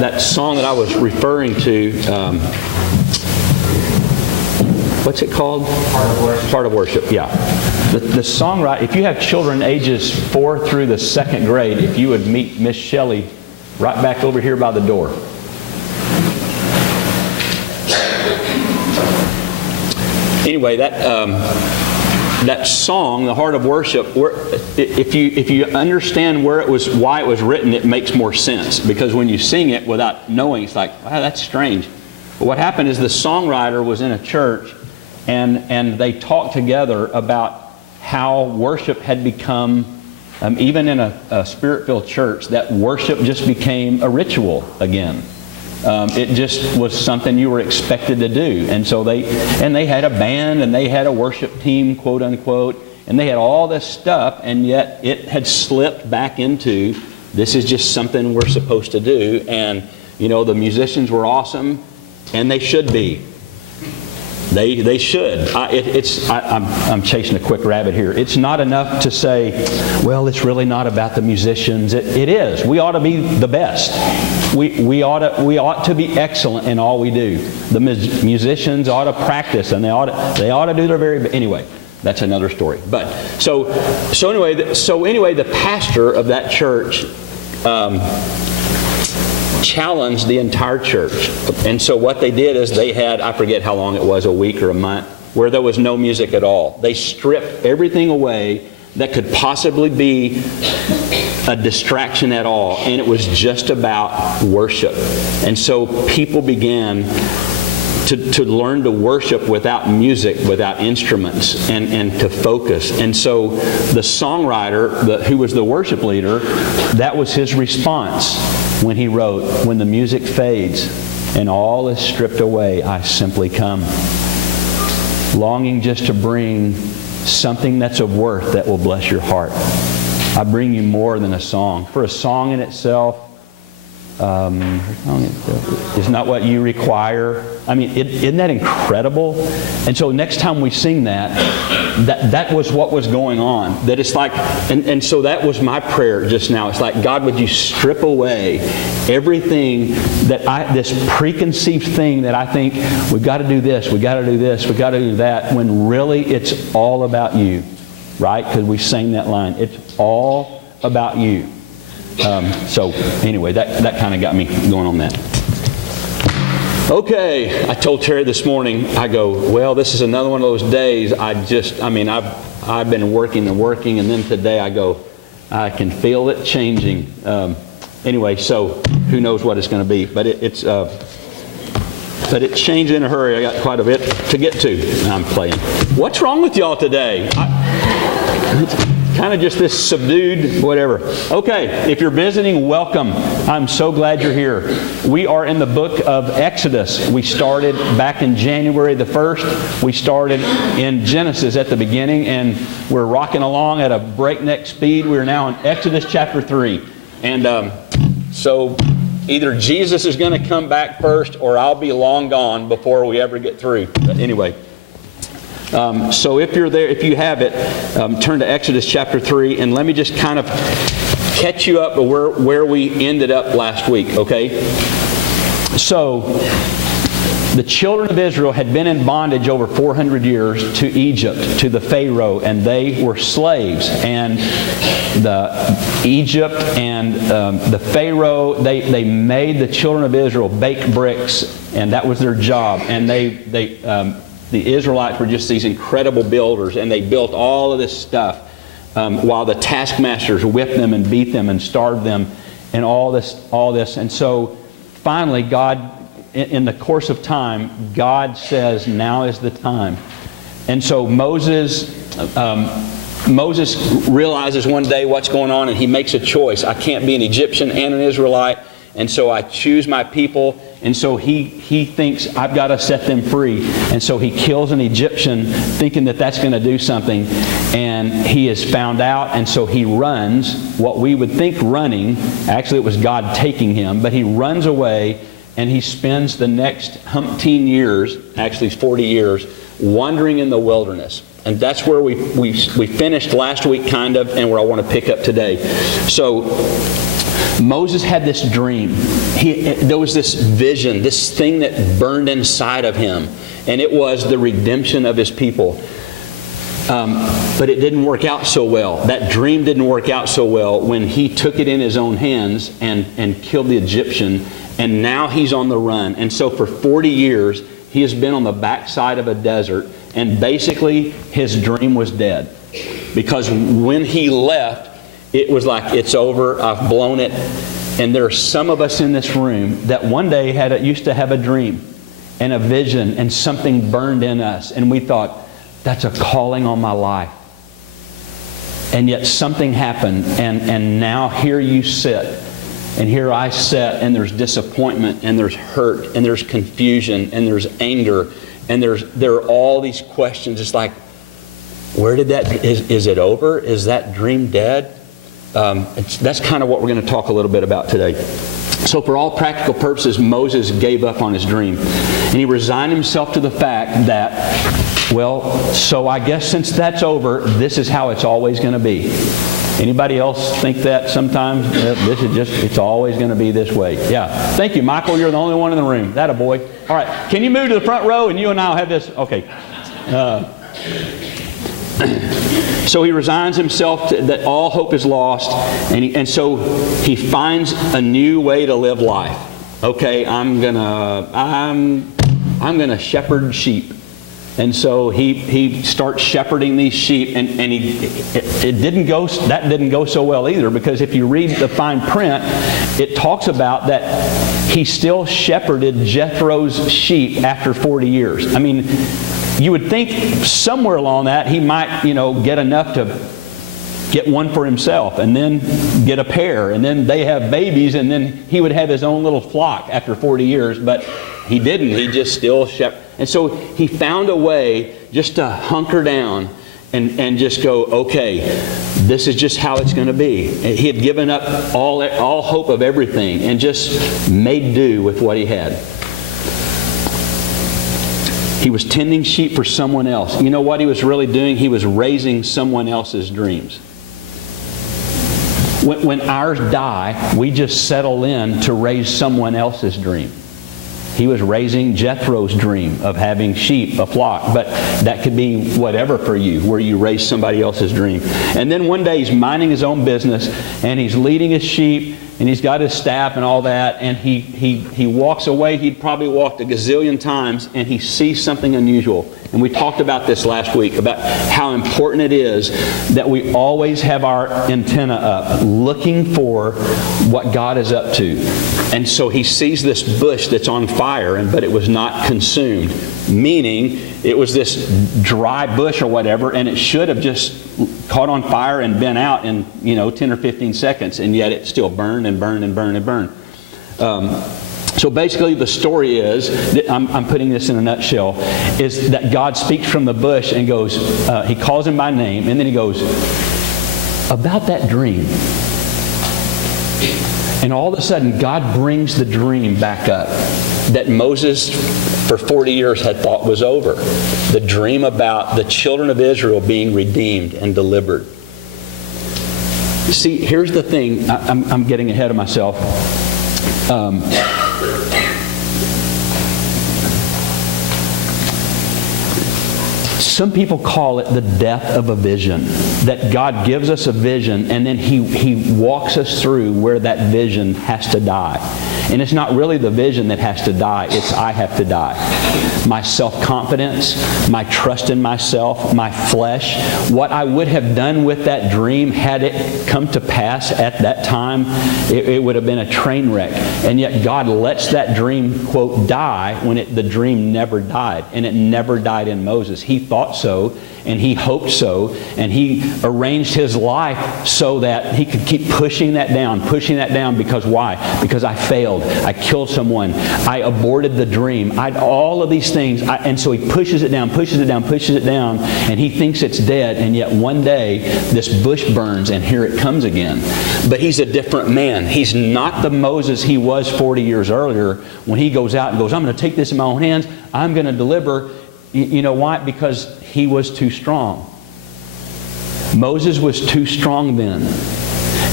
that song that I was referring to, what's it called? Heart of Worship. Heart of Worship, yeah. The songwriter, if you have children ages 4 through the 2nd grade, if you would meet Miss Shelley right back over here by the door. Anyway, that song, The Heart of Worship, if you understand why it was written, it makes more sense. Because when you sing it without knowing, it's like, wow, that's strange. But what happened is the songwriter was in a church, and they talked together about how worship had become, even in a Spirit-filled church, that worship just became a ritual again. It just was something you were expected to do. And so they had a band, and they had a worship team, quote unquote, and they had all this stuff, and yet it had slipped back into, this is just something we're supposed to do. And, the musicians were awesome, and they should be. They should. I'm chasing a quick rabbit here. It's not enough to say, well, it's really not about the musicians. It is. We ought to be the best. We ought to be excellent in all we do. The musicians ought to practice, and they ought to do their very best. Anyway, that's another story. But so anyway, the pastor of that church challenged the entire church. And so what they did is they had, I forget how long it was, a week or a month, where there was no music at all. They stripped everything away that could possibly be a distraction at all. And it was just about worship. And so people began to learn to worship without music, without instruments, and to focus. And so the songwriter, who was the worship leader, that was his response when he wrote, "When the music fades and all is stripped away, I simply come, longing just to bring something that's of worth that will bless your heart. I bring you more than a song. For a song in itself is not what you require." I mean, isn't that incredible? And so next time we sing that was what was going on. That it's like, and so that was my prayer just now. It's like, God, would you strip away everything this preconceived thing that I think, we've got to do this, we've got to do this, we've got to do that, when really it's all about you, right? Because we sang that line, it's all about you. So anyway, that kind of got me going on that. Okay, I told Terry this morning, I go, well, this is another one of those days. I've been working, and then today I go, I can feel it changing. Anyway, so who knows what it's going to be? But it changed in a hurry. I got quite a bit to get to. I'm playing. What's wrong with y'all today? Kind of just this subdued whatever. Okay, if you're visiting, welcome. I'm so glad you're here. We are in the book of Exodus. We started back in January the 1st. We started in Genesis at the beginning, and we're rocking along at a breakneck speed. We're now in Exodus chapter 3. And so either Jesus is going to come back first, or I'll be long gone before we ever get through. But anyway. So if you're there, if you have it, turn to Exodus chapter 3, and let me just kind of catch you up to where we ended up last week, okay? So the children of Israel had been in bondage over 400 years to Egypt, to the Pharaoh, and they were slaves. And Egypt and the Pharaoh, they made the children of Israel bake bricks, and that was their job. And the Israelites were just these incredible builders, and they built all of this stuff while the taskmasters whipped them and beat them and starved them and all this. And so finally, God, in the course of time, God says, now is the time. And so Moses realizes one day what's going on, and he makes a choice. I can't be an Egyptian and an Israelite, and so I choose my people. And so he thinks, I've got to set them free. And so he kills an Egyptian thinking that that's going to do something. And he is found out, and so he runs, what we would think running. Actually, it was God taking him. But he runs away, and he spends the next umpteen years, actually 40 years, wandering in the wilderness. And that's where we finished last week, kind of, and where I want to pick up today. So Moses had this dream. There was this vision, this thing that burned inside of him, and it was the redemption of his people. But it didn't work out so well. That dream didn't work out so well when he took it in his own hands and killed the Egyptian, and now he's on the run. And so for 40 years, he has been on the backside of a desert, and basically his dream was dead. Because when he left, it was like, it's over, I've blown it. And there are some of us in this room that one day used to have a dream and a vision, and something burned in us, and we thought, that's a calling on my life. And yet something happened, and now here you sit, and here I sit, and there's disappointment, and there's hurt, and there's confusion, and there's anger, and there are all these questions. It's like, where did that, is it over? Is that dream dead? That's kind of what we're going to talk a little bit about today. So for all practical purposes, Moses gave up on his dream. And he resigned himself to the fact that, well, so I guess since that's over, this is how it's always going to be. Anybody else think that sometimes? This is just, it's always going to be this way. Yeah. Thank you, Michael. You're the only one in the room. That a boy. All right. Can you move to the front row, and you and I will have this? Okay. So he resigns himself to that all hope is lost, and so he finds a new way to live life. Okay, I'm gonna shepherd sheep, and so he starts shepherding these sheep, and that didn't go so well either, because if you read the fine print, it talks about that he still shepherded Jethro's sheep after 40 years. I mean, you would think somewhere along that he might, get enough to get one for himself, and then get a pair, and then they have babies, and then he would have his own little flock after 40 years. But he didn't. He just still shepherded. And so he found a way just to hunker down and just go, okay, this is just how it's going to be. He had given up all hope of everything and just made do with what he had. He was tending sheep for someone else. You know what he was really doing? He was raising someone else's dreams. When ours die, we just settle in to raise someone else's dream. He was raising Jethro's dream of having sheep, a flock. But that could be whatever for you, where you raise somebody else's dream. And then one day he's minding his own business, and he's leading his sheep, and he's got his staff and all that, and he walks away. He'd probably walked a gazillion times, and he sees something unusual. And we talked about this last week, about how important it is that we always have our antenna up, looking for what God is up to. And so he sees this bush that's on fire, but it was not consumed. Meaning, it was this dry bush or whatever, and it should have just caught on fire and been out in 10 or 15 seconds, and yet it still burned and burned and burned and burned. So basically the story is, I'm putting this in a nutshell, is that God speaks from the bush and goes, he calls him by name, and then he goes, about that dream. And all of a sudden God brings the dream back up that Moses for 40 years had thought was over. The dream about the children of Israel being redeemed and delivered. See, here's the thing. I'm getting ahead of myself. Some people call it the death of a vision. That God gives us a vision, and then He walks us through where that vision has to die. And it's not really the vision that has to die, it's I have to die. My self-confidence, my trust in myself, my flesh, what I would have done with that dream had it come to pass at that time, it would have been a train wreck. And yet God lets that dream, quote, die when the dream never died. And it never died in Moses. He thought so, and he hoped so, and he arranged his life so that he could keep pushing that down, because why? Because I failed. I killed someone. I aborted the dream. All of these things. And so he pushes it down, and he thinks it's dead, and yet one day this bush burns, and here it comes again. But he's a different man. He's not the Moses he was 40 years earlier when he goes out and goes, I'm going to take this in my own hands. I'm going to deliver. You know why? Because he was too strong. Moses was too strong then.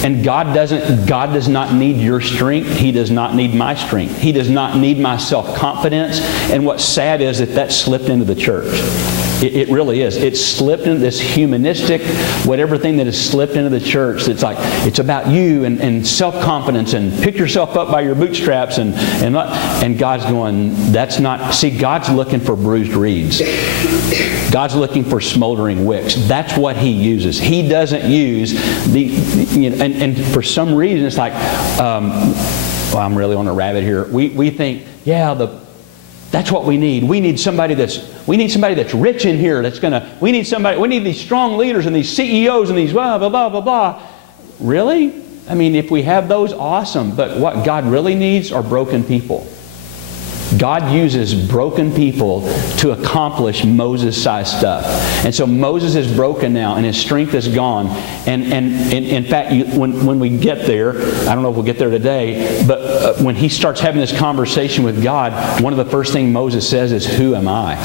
And God does not need your strength. He does not need my strength. He does not need my self-confidence. And what's sad is that slipped into the church. It really is. It's slipped into this humanistic, whatever thing that has slipped into the church. It's like, it's about you and self-confidence and pick yourself up by your bootstraps and God's going, that's not, see, God's looking for bruised reeds. God's looking for smoldering wicks. That's what He uses. He doesn't use and for some reason it's like, well, I'm really on a rabbit here. We think, that's what we need. We need somebody that's rich in here. We need these strong leaders and these CEOs and these blah, blah, blah, blah, blah. Really? I mean, if we have those, awesome. But what God really needs are broken people. God uses broken people to accomplish Moses-sized stuff. And so Moses is broken now, and his strength is gone. And in fact, when we get there, I don't know if we'll get there today, but when he starts having this conversation with God, one of the first things Moses says is, "Who am I?"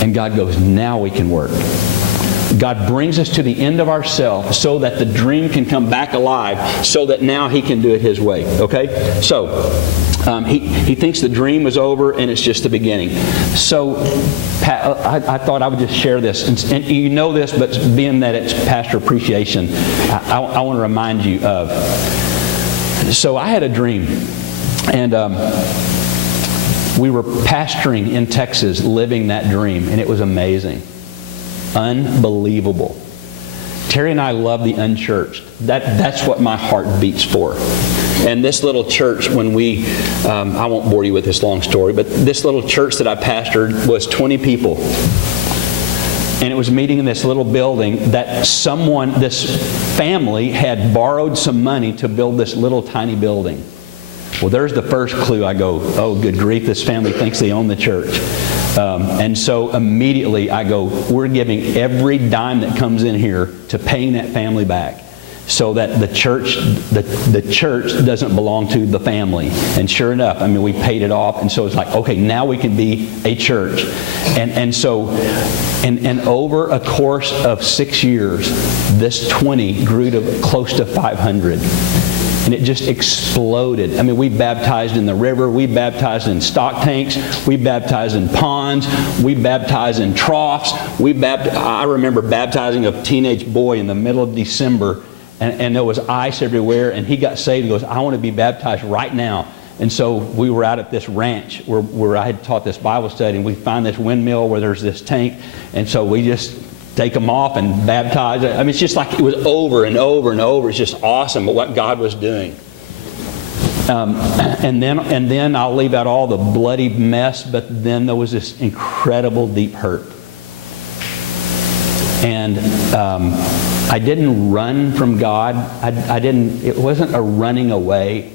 And God goes, "Now we can work." God brings us to the end of ourselves so that the dream can come back alive, so that now He can do it His way. Okay? So, he thinks the dream is over and it's just the beginning. So, I thought I would just share this. And you know this, but being that it's Pastor Appreciation, I want to remind you of. So, I had a dream. And we were pastoring in Texas, living that dream. And it was amazing. Unbelievable. Terry and I love the unchurched. That's what my heart beats for. And this little church, when I won't bore you with this long story, but this little church that I pastored was 20 people. And it was meeting in this little building that this family had borrowed some money to build this little tiny building. Well, there's the first clue. I go, oh, good grief, this family thinks they own the church. And so immediately I go, we're giving every dime that comes in here to paying that family back, so that the church doesn't belong to the family. And sure enough, I mean, we paid it off. And so it's like, okay, now we can be a church. And so over a course of 6 years, this 20 grew to close to 500. And it just exploded. I mean, we baptized in the river. We baptized in stock tanks. We baptized in ponds. We baptized in troughs. I remember baptizing a teenage boy in the middle of December, and there was ice everywhere, and he got saved and goes, I want to be baptized right now. And so we were out at this ranch where I had taught this Bible study, and we find this windmill where there's this tank, and so we just take them off and baptize. I mean, it's just like it was over and over and over. It's just awesome what God was doing. And then I'll leave out all the bloody mess, but then there was this incredible deep hurt. And I didn't run from God. It wasn't a running away,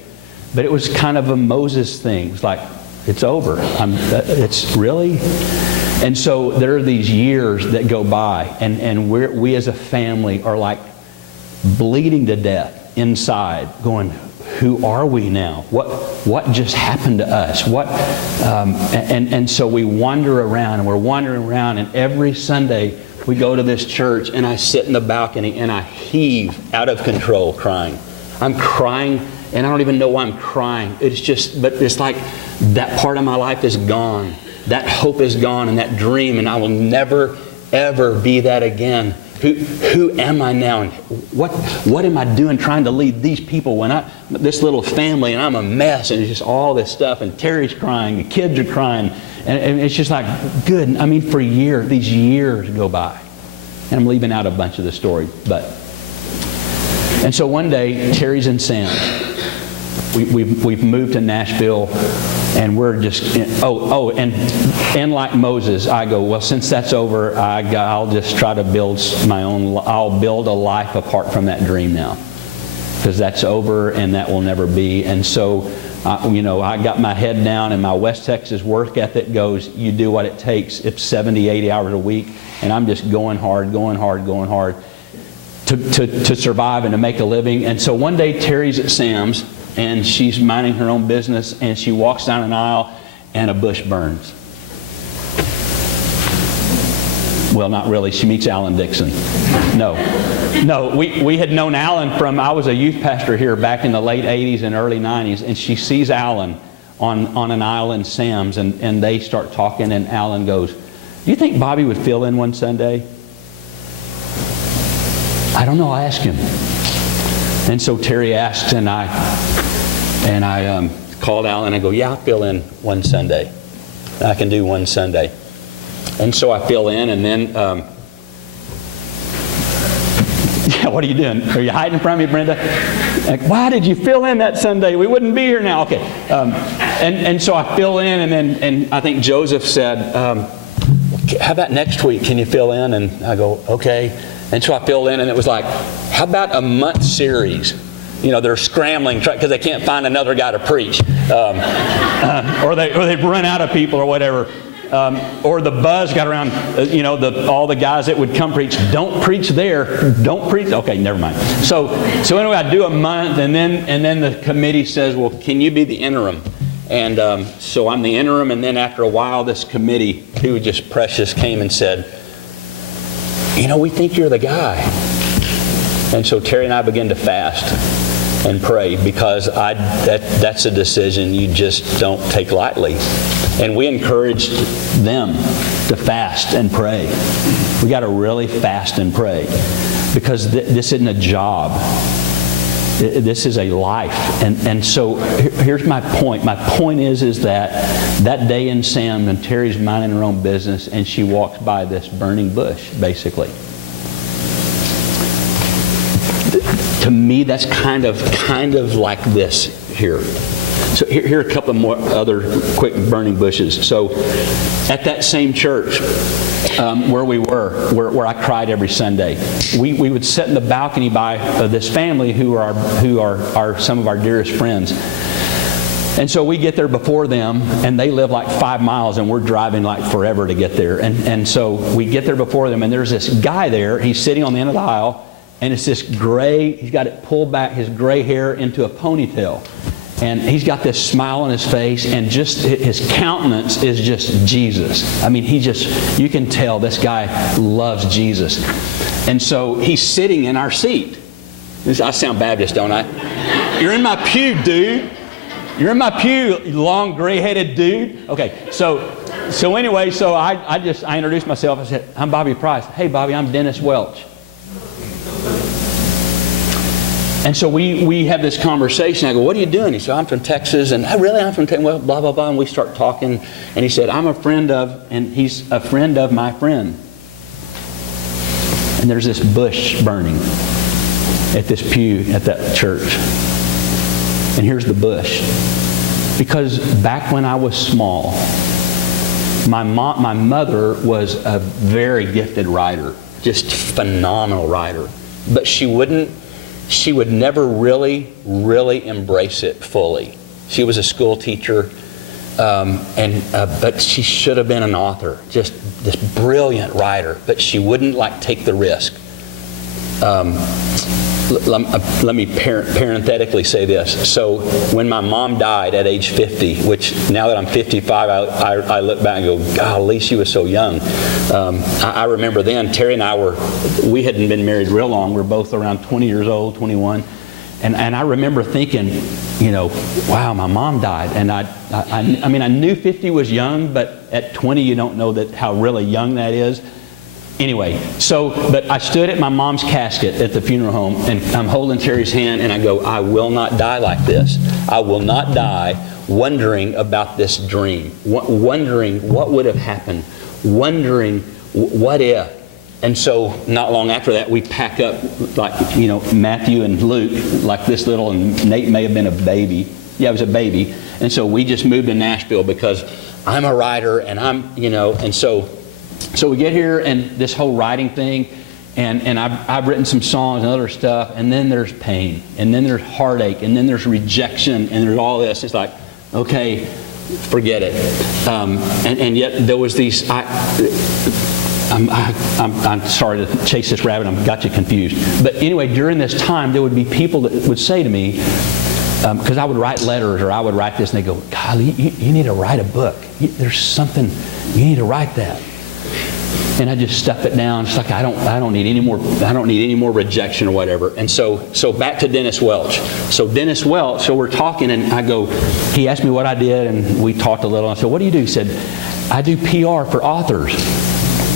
but it was kind of a Moses thing. It's like, it's over. It's really... And so there are these years that go by, and we as a family are like bleeding to death inside, going, who are we now? What just happened to us? And so we wander around, and we're wandering around, and every Sunday we go to this church, and I sit in the balcony, and I heave out of control crying. I'm crying, and I don't even know why I'm crying. But it's like that part of my life is gone. That hope is gone, and that dream, and I will never, ever be that again. Who am I now? And what am I doing trying to lead these people when this little family, and I'm a mess, and it's just all this stuff, and Terry's crying, the kids are crying, and it's just like, good. I mean, for years, these years go by. And I'm leaving out a bunch of the story, and so one day, Terry's in Sam's. We've moved to Nashville, and we're just, and like Moses, I go, well, since that's over, I'll just try to build I'll build a life apart from that dream now, because that's over and that will never be. And so, I got my head down, and my West Texas work ethic goes, you do what it takes. It's 70, 80 hours a week, and I'm just going hard to survive and to make a living. And so one day, Terry's at Sam's, and she's minding her own business, and she walks down an aisle, and a bush burns. Well, not really. She meets Alan Dixon. No, we had known Alan from, I was a youth pastor here back in the late 80s and early 90s, and she sees Alan on an aisle in Sam's, and they start talking, and Alan goes, "You think Bobby would fill in one Sunday?" "I don't know, I asked him." And so Terry asks, and I called Alan, and I go, "Yeah, I'll fill in one Sunday. I can do one Sunday." And so I fill in, and then... Yeah, what are you doing? Are you hiding from me, Brenda? Like, why did you fill in that Sunday? We wouldn't be here now. Okay. And so I fill in, and I think Joseph said, "How about next week? Can you fill in?" And I go, "Okay." And so I filled in, and it was like, "How about a month series?" You know, they're scrambling because they can't find another guy to preach, or they've run out of people or whatever. Or the buzz got around, all the guys that would come preach. "Don't preach there. Don't preach." Okay, never mind. So anyway, I do a month, and then the committee says, "Well, can you be the interim?" And so I'm the interim, and then after a while, this committee, who was just precious, came and said, "We think you're the guy." And so Terry and I began to fast and pray, because that's a decision you just don't take lightly. And we encouraged them to fast and pray. We got to really fast and pray, because this isn't a job. This is a life. And so here's my point. My point is that day in Sam, and Terry's minding her own business, and she walks by this burning bush, basically. To me, that's kind of like this here. So here are a couple more other quick burning bushes. So at that same church where we were, where I cried every Sunday, we would sit in the balcony by this family who are some of our dearest friends. And so we get there before them, and they live like 5 miles, and we're driving like forever to get there. And so we get there before them, and there's this guy there. He's sitting on the end of the aisle, and it's this gray, he's got it pulled back, his gray hair into a ponytail. And he's got this smile on his face, and just his countenance is just Jesus. I mean, you can tell this guy loves Jesus. And so he's sitting in our seat. I sound Baptist, don't I? "You're in my pew, dude. You're in my pew, you long gray-headed dude." Okay, so anyway, I introduced myself. I said, "I'm Bobby Price." "Hey, Bobby, I'm Dennis Welch." And so we have this conversation. I go, "What are you doing?" He said, "I'm from Texas." And I'm from Texas. Well, blah, blah, blah. And we start talking. And he said, "I'm a friend of," and he's a friend of my friend. And there's this bush burning at this pew at that church. And here's the bush. Because back when I was small, my mother was a very gifted writer, just phenomenal writer. But she would never really embrace it fully. She was a school teacher, but she should have been an author, just this brilliant writer, but she wouldn't take the risk. Let me parenthetically say this. So when my mom died at age 50, which now that I'm 55, I look back and go, golly, she was so young. I remember then, Terry and we hadn't been married real long. We were both around 20 years old, 21. And I remember thinking, wow, my mom died. And I mean, I knew 50 was young, but at 20, you don't know how really young that is. Anyway, but I stood at my mom's casket at the funeral home, and I'm holding Terry's hand, and I go, I will not die like this. I will not die wondering about this dream, wondering what would have happened, wondering what if. And so not long after that, we pack up Matthew and Luke, like this little, and Nate may have been a baby. Yeah, it was a baby. And so we just moved to Nashville because I'm a writer, and and so we get here, and this whole writing thing, and I've written some songs and other stuff, and then there's pain, and then there's heartache, and then there's rejection, and there's all this. It's like, okay, forget it. And yet there was these. I'm sorry to chase this rabbit. I've got you confused. But anyway, during this time, there would be people that would say to me, because I would write letters, or I would write this, and they go, golly, you need to write a book. There's something, you need to write that. And I just stuff it down. It's like I don't need any more rejection or whatever. And so back to Dennis Welch. So Dennis Welch, so we're talking, and he asked me what I did, and we talked a little. I said, what do you do? He said, I do PR for authors.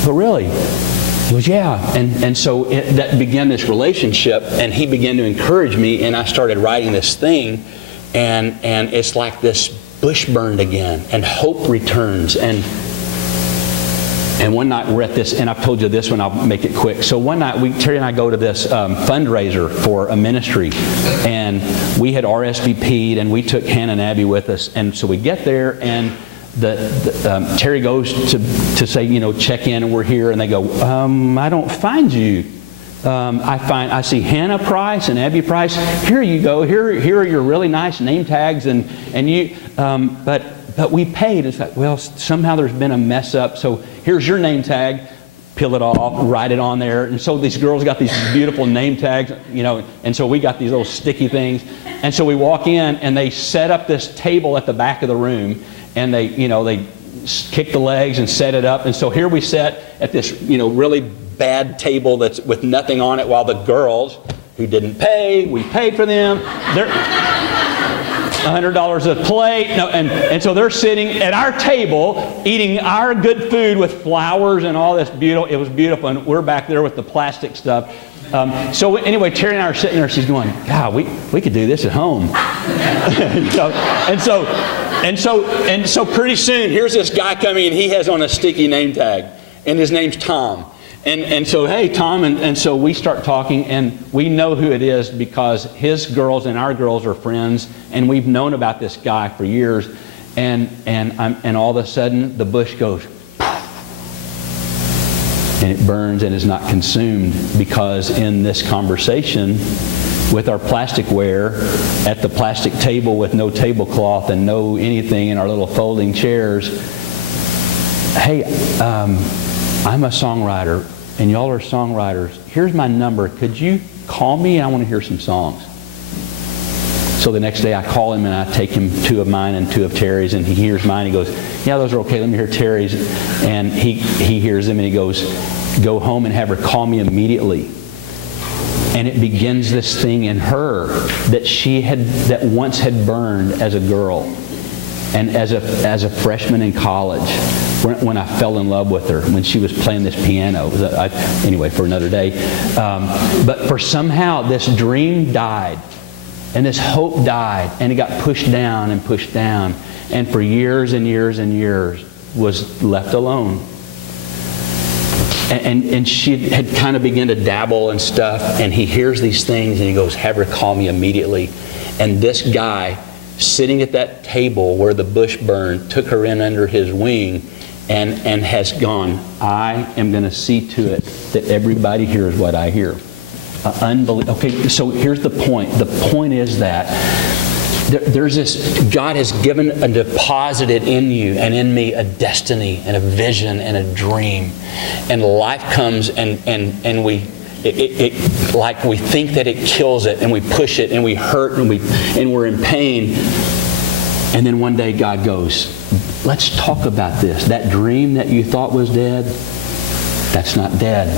But really? He goes, yeah. And so that began this relationship, and he began to encourage me, and I started writing this thing, and it's like this bush burned again, and hope returns. And one night we're at this, and I've told you this one, I'll make it quick. So one night, Terry and I go to this fundraiser for a ministry, and we had RSVP'd, and we took Hannah and Abby with us. And so we get there, and Terry goes to say, check in, and we're here, and they go, I don't find you. I see Hannah Price and Abby Price. Here you go. Here are your really nice name tags, and you. But we paid. It's like, well, somehow there's been a mess up. So here's your name tag. Peel it off, write it on there. And so these girls got these beautiful name tags, and so we got these little sticky things. And so we walk in, and they set up this table at the back of the room, and they kick the legs and set it up. And so here we sit at this, really bad table that's with nothing on it, while the girls who didn't pay, we paid for them. They're $100 a plate. And so they're sitting at our table eating our good food with flowers and all this beautiful. It was beautiful, and we're back there with the plastic stuff. So anyway, Terry and I are sitting there. She's going, God, we could do this at home. and so pretty soon, here's this guy coming, and he has on a sticky name tag, and his name's Tom. And so, hey, Tom, and so we start talking, and we know who it is because his girls and our girls are friends, and we've known about this guy for years, and all of a sudden the bush goes, and it burns and is not consumed, because in this conversation with our plasticware at the plastic table with no tablecloth and no anything in our little folding chairs, hey, I'm a songwriter, and y'all are songwriters. Here's my number. Could you call me? I want to hear some songs. So the next day I call him, and I take him 2 of mine and 2 of Terry's, and he hears mine. He goes, yeah, those are okay. Let me hear Terry's. And he hears them, and he goes, go home and have her call me immediately. And it begins this thing in her that once had burned as a girl. And as a freshman in college, when I fell in love with her, when she was playing this piano. Anyway, for another day. But for somehow this dream died, and this hope died, and it got pushed down and pushed down, and for years and years and years was left alone. And she had kind of begun to dabble and stuff, and he hears these things, and he goes, have her call me immediately. And this guy, sitting at that table where the bush burned, took her in under his wing, and has gone, I am going to see to it that everybody hears what I hear. Unbelievable. Okay, so here's the point. The point is that there's this, God has given and deposited in you and in me a destiny and a vision and a dream. And life comes and we like we think that it kills it, and we push it, and we hurt, and we're in pain. And then one day God goes, let's talk about this. That dream that you thought was dead, that's not dead.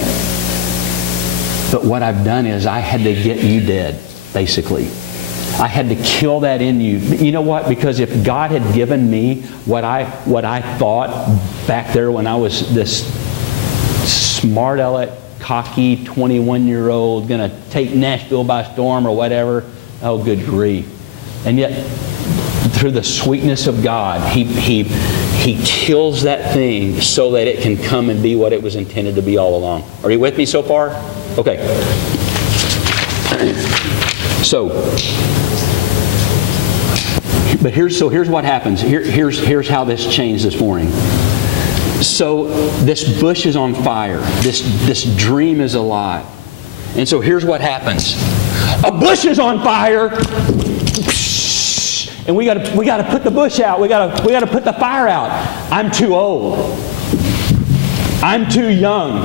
But what I've done is I had to get you dead, basically. I had to kill that in you. You know what? Because if God had given me what I thought back there when I was this smart aleck, cocky 21-year-old going to take Nashville by storm or whatever, oh, good grief. And yet, through the sweetness of God, He kills that thing so that it can come and be what it was intended to be all along. Are you with me so far? Okay. But here's what happens. Here's how this changed this morning. So this bush is on fire. This dream is alive. And so here's what happens. A bush is on fire. And we got to put the bush out. We got to put the fire out. I'm too old. I'm too young.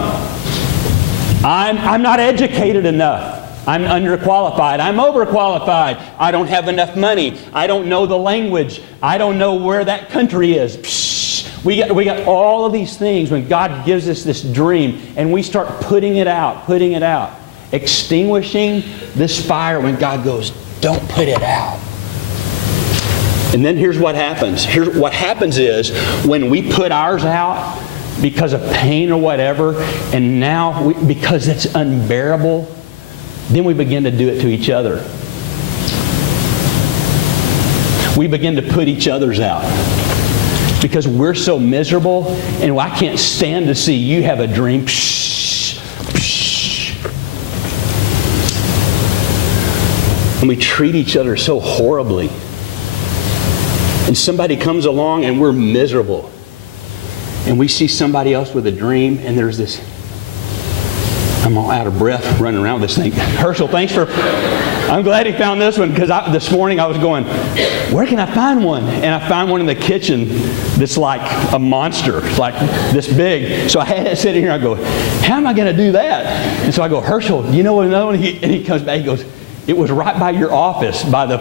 I'm not educated enough. I'm underqualified. I'm overqualified. I don't have enough money. I don't know the language. I don't know where that country is. We got all of these things when God gives us this dream, and we start putting it out. Extinguishing this fire when God goes, don't put it out. And then here's what happens. What happens is when we put ours out because of pain or whatever, and now because it's unbearable, then we begin to do it to each other. We begin to put each other's out because we're so miserable, and I can't stand to see you have a dream. And we treat each other so horribly. And somebody comes along and we're miserable. And we see somebody else with a dream, and there's this, I'm all out of breath running around with this thing. Herschel, thanks for, I'm glad he found this one, because this morning I was going, where can I find one? And I found one in the kitchen that's like a monster. It's like this big. So I had it sitting here, I go, how am I going to do that? And so I go, Herschel, do you know what another one? And he comes back, he goes, it was right by your office, by the...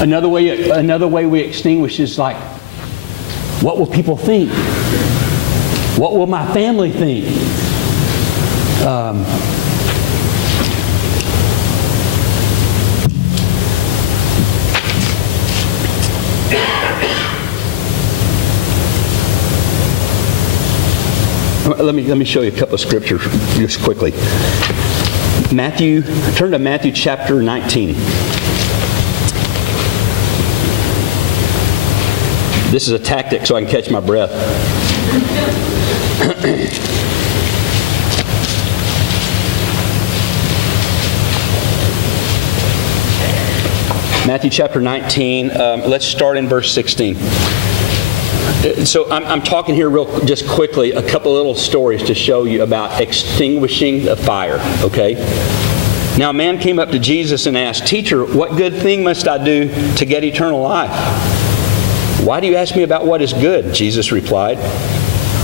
Another way we extinguish is like, what will people think? What will my family think? Let me show you a couple of scriptures just quickly. Turn to Matthew chapter 19. This is a tactic so I can catch my breath. Matthew chapter 19, let's start in verse 16. So I'm talking here just quickly, a couple little stories to show you about extinguishing the fire, okay? Now a man came up to Jesus and asked, "Teacher, what good thing must I do to get eternal life?" "Why do you ask me about what is good?" Jesus replied.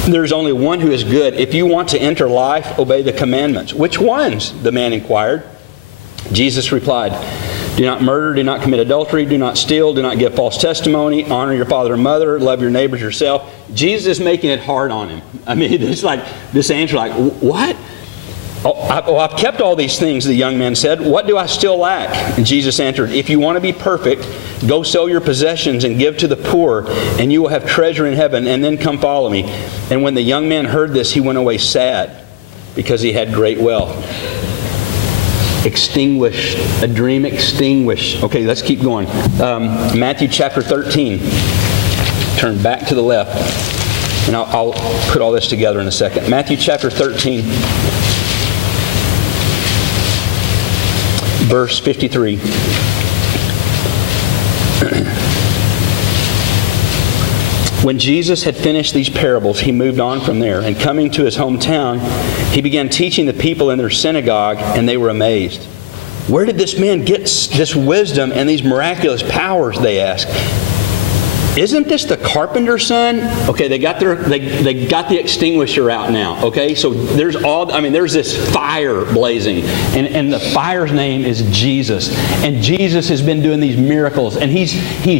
"There is only one who is good. If you want to enter life, obey the commandments." "Which ones?" the man inquired. Jesus replied, "Do not murder, do not commit adultery, do not steal, do not give false testimony, honor your father and mother, love your neighbors yourself." Jesus is making it hard on him. I mean, it's like this answer, like, what? I've kept all these things," the young man said. "What do I still lack?" And Jesus answered, "If you want to be perfect, go sell your possessions and give to the poor, and you will have treasure in heaven, and then come follow me." And when the young man heard this, he went away sad, because he had great wealth. Extinguished, a dream extinguished. Okay, let's keep going. Matthew chapter 13. Turn back to the left, and I'll put all this together in a second. Matthew chapter 13. Verse 53. When Jesus had finished these parables, he moved on from there, and coming to his hometown, he began teaching the people in their synagogue, and they were amazed. "Where did this man get this wisdom and these miraculous powers?" they asked. "Isn't this the carpenter's son?" Okay, they got the extinguisher out now. Okay, so there's this fire blazing, and the fire's name is Jesus. And Jesus has been doing these miracles, and he's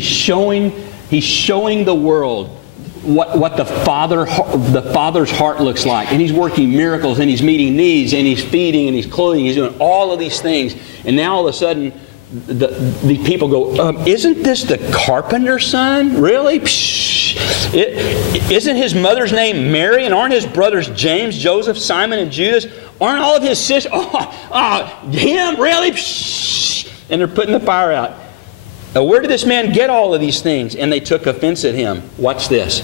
showing the world what the Father's heart looks like. And he's working miracles, and he's meeting needs, and he's feeding, and he's clothing, he's doing all of these things. And now all of a sudden, the people go, "Isn't this the carpenter's son? Really? Isn't his mother's name Mary? And aren't his brothers James, Joseph, Simon, and Judas? Aren't all of his sisters? Him? Really?" And they're putting the fire out. "Where did this man get all of these things?" And they took offense at him. Watch this.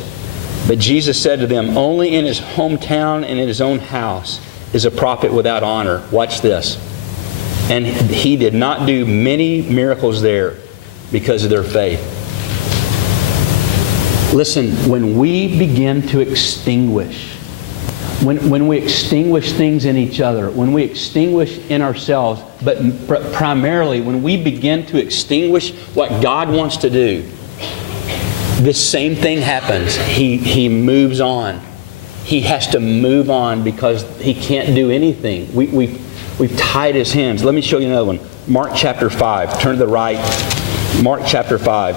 But Jesus said to them, "Only in his hometown and in his own house is a prophet without honor." Watch this. "And he did not do many miracles there because of their faith." Listen, when we begin to extinguish, when we extinguish things in each other, when we extinguish in ourselves, but primarily when we begin to extinguish what God wants to do, this same thing happens. He moves on. He has to move on because he can't do anything. We've tied his hands. Let me show you another one. Mark chapter 5. Turn to the right. Mark chapter 5.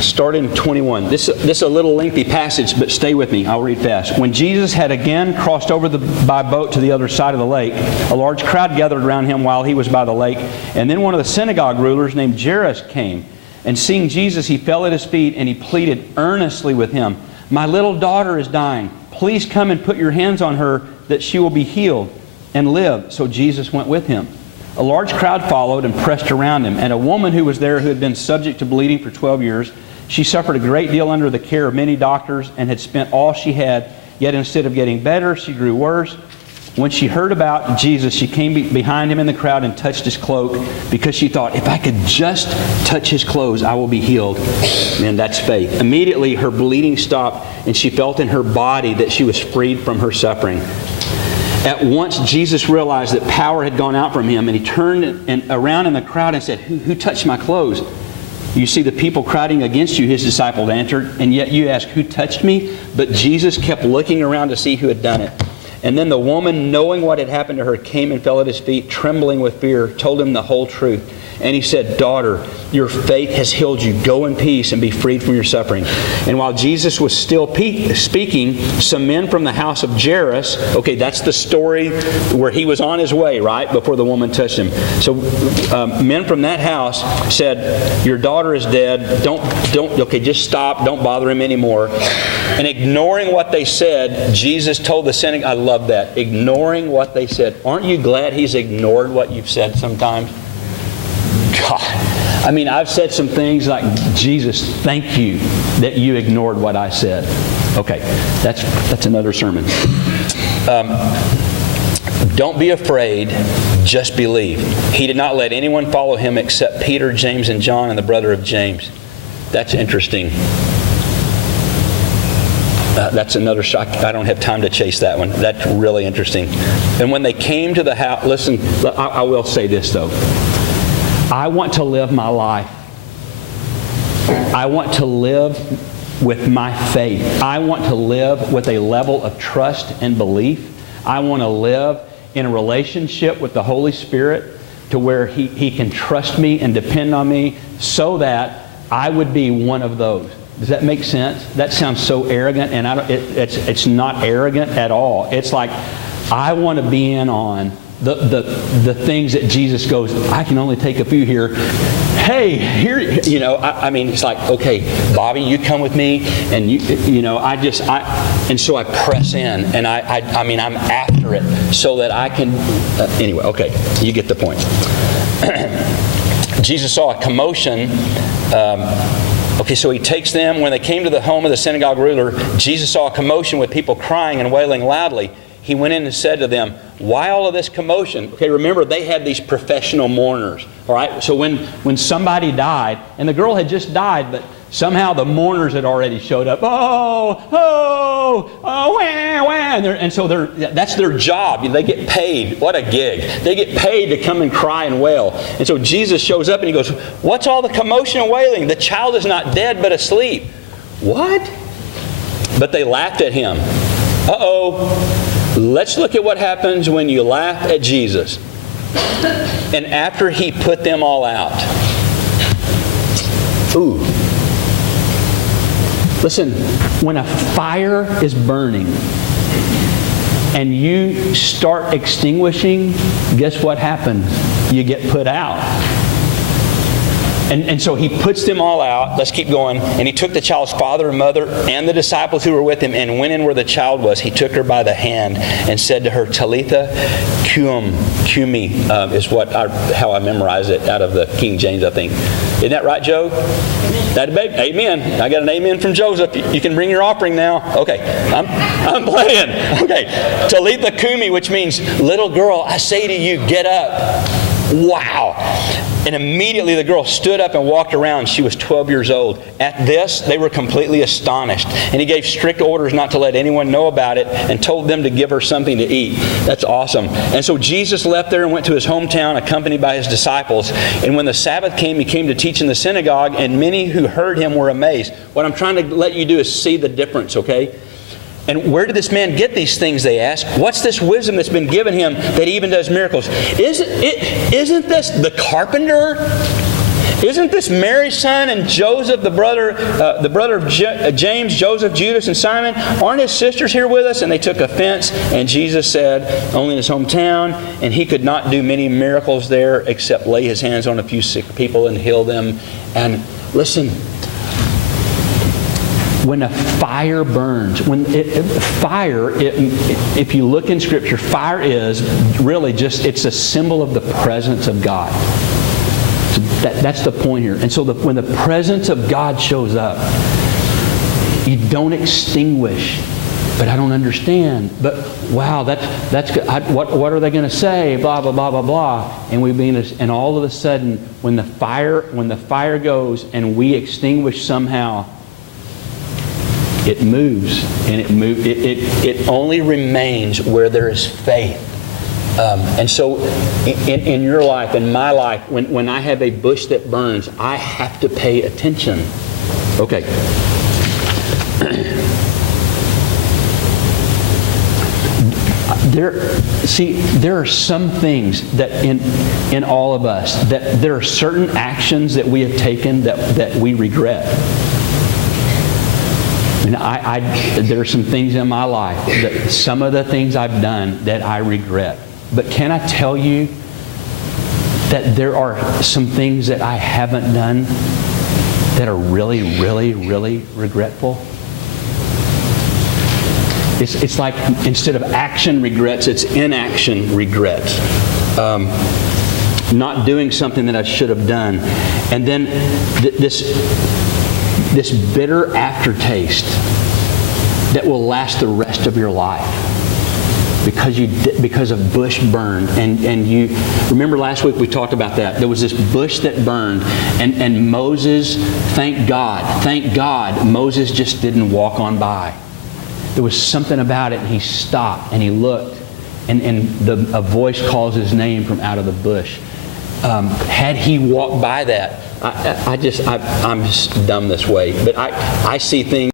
Starting in 21. This is a little lengthy passage, but stay with me. I'll read fast. When Jesus had again crossed over by boat to the other side of the lake, a large crowd gathered around him while he was by the lake. And then one of the synagogue rulers named Jairus came. And seeing Jesus, he fell at his feet and he pleaded earnestly with him, "My little daughter is dying. Please come and put your hands on her that she will be healed and live." So Jesus went with him. A large crowd followed and pressed around him, and a woman who was there who had been subject to bleeding for 12 years, she suffered a great deal under the care of many doctors and had spent all she had, yet instead of getting better, she grew worse. When she heard about Jesus, she came behind him in the crowd and touched his cloak because she thought, if I could just touch his clothes, I will be healed. And that's faith. Immediately her bleeding stopped and she felt in her body that she was freed from her suffering. At once, Jesus realized that power had gone out from him, and he turned around in the crowd and said, Who touched my clothes? You see the people crowding against you, his disciples answered, and yet you ask, who touched me? But Jesus kept looking around to see who had done it. And then the woman, knowing what had happened to her, came and fell at his feet, trembling with fear, told him the whole truth. And he said, "Daughter, your faith has healed you. Go in peace and be freed from your suffering." And while Jesus was still speaking, some men from the house of Jairus, okay, that's the story where he was on his way, right, before the woman touched him. So men from that house said, "Your daughter is dead. Okay, just stop. Don't bother him anymore." And ignoring what they said, Jesus told the synagogue, I love that, ignoring what they said. Aren't you glad he's ignored what you've said sometimes? God, I mean, I've said some things like, Jesus, thank you that you ignored what I said. Okay, that's another sermon. Don't be afraid, just believe. He did not let anyone follow him except Peter, James, and John, and the brother of James. That's interesting. That's another shock. I don't have time to chase that one. That's really interesting. And when they came to the house, listen, I will say this though. I want to live my life. I want to live with my faith. I want to live with a level of trust and belief. I want to live in a relationship with the Holy Spirit to where He can trust me and depend on me so that I would be one of those. Does that make sense? That sounds so arrogant, and it's not arrogant at all. It's like I want to be in on the things that Jesus goes, I can only take a few here. Hey, here, I mean, it's like, okay, Bobby, you come with me, and and so I press in, and I mean, I'm after it so that I can, anyway, okay, you get the point. Jesus saw a commotion. Okay, so he takes them. When they came to the home of the synagogue ruler, Jesus saw a commotion with people crying and wailing loudly. He went in and said to them, "Why all of this commotion?" Okay, remember, they had these professional mourners. All right, so when somebody died, and the girl had just died, but somehow the mourners had already showed up. Oh, wah, wah. And so that's their job. They get paid. What a gig. They get paid to come and cry and wail. And so Jesus shows up and he goes, "What's all the commotion and wailing? The child is not dead but asleep." What? But they laughed at him. Uh-oh. Let's look at what happens when you laugh at Jesus. And after he put them all out. Ooh. Listen, when a fire is burning and you start extinguishing, guess what happens? You get put out. And so he puts them all out. Let's keep going. And he took the child's father and mother and the disciples who were with him and went in where the child was. He took her by the hand and said to her, "Talitha cumi," is how I memorize it out of the King James, I think. Isn't that right, Joe? Amen. I got an amen from Joseph. You can bring your offering now. Okay, I'm playing. Okay, Talitha cumi, which means, little girl, I say to you, get up. Wow. And immediately the girl stood up and walked around. She was 12 years old. At this, they were completely astonished. And he gave strict orders not to let anyone know about it and told them to give her something to eat. That's awesome. And so Jesus left there and went to his hometown accompanied by his disciples. And when the Sabbath came, he came to teach in the synagogue, and many who heard him were amazed. What I'm trying to let you do is see the difference, okay? And where did this man get these things, they ask? What's this wisdom that's been given him that he even does miracles? Isn't this the carpenter? Isn't this Mary's son and Joseph, the brother of James, Joseph, Judas, and Simon? Aren't his sisters here with us? And they took offense. And Jesus said, only in his hometown. And he could not do many miracles there except lay his hands on a few sick people and heal them. And listen, when a fire burns, if you look in Scripture, fire is really it's a symbol of the presence of God. So that's the point here. And so when the presence of God shows up, you don't extinguish. But I don't understand. But wow, that's good. What are they going to say? Blah blah blah blah blah. And all of a sudden, when the fire goes and we extinguish somehow, it moves, and it only remains where there is faith. And so in your life, in my life, when I have a bush that burns, I have to pay attention. Okay. There are some things that in all of us, that there are certain actions that we have taken that we regret. And there are some things in my life, that some of the things I've done that I regret. But can I tell you that there are some things that I haven't done that are really, really, really regretful? It's like instead of action regrets, it's inaction regrets. Not doing something that I should have done. And then this bitter aftertaste that will last the rest of your life because of bush burned. And you remember last week we talked about that. There was this bush that burned, and Moses, thank God, Moses just didn't walk on by. There was something about it, and he stopped and he looked, and a voice calls his name from out of the bush. Had he walked by that, I'm just dumb this way, but I see things